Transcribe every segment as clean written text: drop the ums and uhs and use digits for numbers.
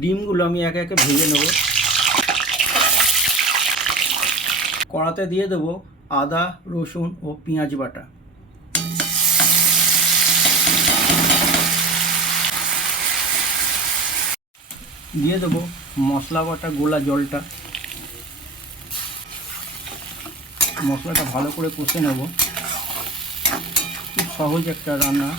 ডিমগুলো আমি একে একে ভেজে নেব। কড়াতে দিয়ে দেবো আদা, রসুন ও পেঁয়াজ বাটা। দিয়ে দেবো মশলা বাটা গোলা জলটা। মশলাটা ভালো করে কষে নেব। খুব সহজ একটা রান্না।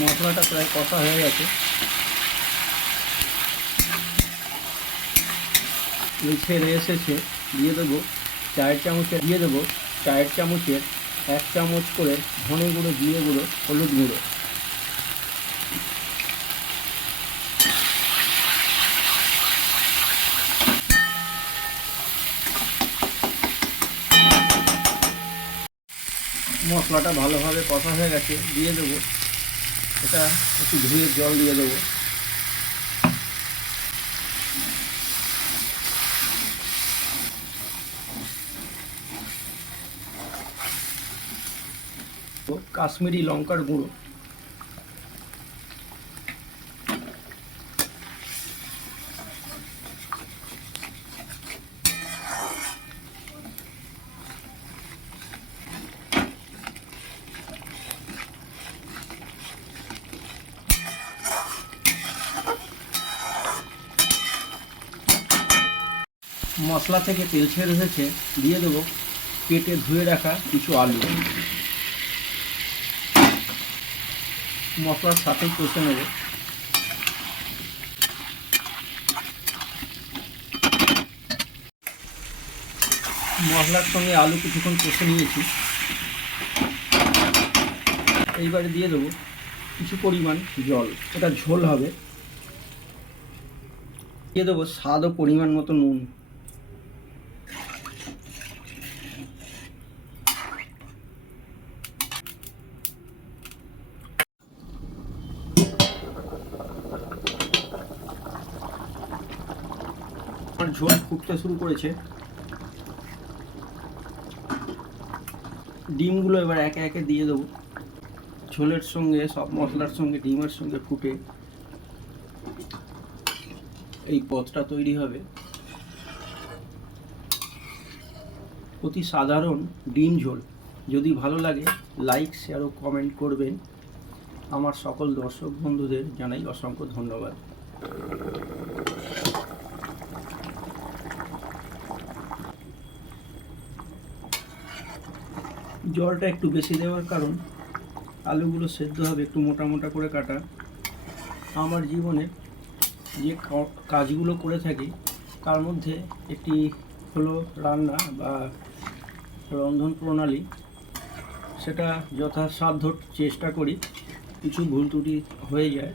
মশলাটা প্রায় কষা হয়ে গেছে। ছেড়ে এসেছে। দিয়ে দেবো চায়ের চামচের 1 চামচ করে ধনে গুঁড়ো, জিরে গুঁড়ো, হলুদ গুঁড়ো। মশলাটা ভালোভাবে কষা হয়ে গেছে। দিয়ে দেবো এটা একটু ধুয়ে জল দিয়ে দেবো। কাশ্মীরি লঙ্কার গুঁড়ো। মশলা থেকে তেল ছেড়ে এসেছে। দিয়ে দেবো কেটে ধুয়ে রাখা কিছু আলু। মশলার সাথেই কষে নেব। মশলার সঙ্গে আলু কিছুক্ষণ কষে নিয়েছি। এইবারে দিয়ে দেবো কিছু পরিমাণ জল। এটা ঝোল হবে। দিয়ে দেবো স্বাদ ও পরিমাণ মতো নুন। আমার ঝোল ফুটতে শুরু করেছে। ডিমগুলো এবার একে একে দিয়ে দেবো। ঝোলের সঙ্গে সব মশলার সঙ্গে ডিমের সঙ্গে ফুটে এই পদটা তৈরি হবে। অতি সাধারণ ডিম ঝোল। যদি ভালো লাগে লাইক, শেয়ার ও কমেন্ট করবেন। আমার সকল দর্শক বন্ধুদের জানাই অসংখ্য ধন্যবাদ। জলটা একটু বেশি দেওয়ার কারণ আলুগুলো সেদ্ধ হবে একটু মোটা মোটা করে কাটা। আমার জীবনে যে কাজগুলো করে থাকি তার মধ্যে একটি হলো রান্না বা রন্ধন প্রণালী। সেটা যথাসাধ্য চেষ্টা করি। কিছু ভুল ত্রুটি হয়ে যায়,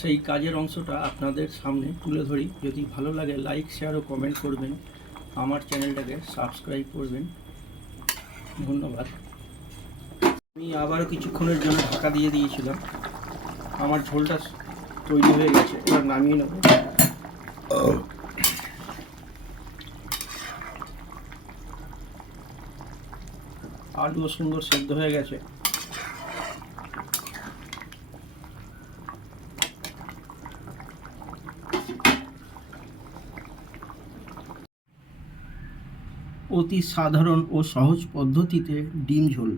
সেই কাজের অংশটা আপনাদের সামনে তুলে ধরি। যদি ভালো লাগে লাইক, শেয়ার ও কমেন্ট করবেন। আমার চ্যানেলটাকে সাবস্ক্রাইব করবেন। ধন্যবাদ। আমি আবারও কিছুক্ষণের জন্য ঢাকা দিয়ে দিয়েছিলাম। আমার ঝোলটা তৈরি হয়ে গেছে। এবার নামিয়ে নেব। আলুও সুন্দর সেদ্ধ হয়ে গেছে। অতি সাধারণ ও সহজ পদ্ধতিতে ডিম ঝোল।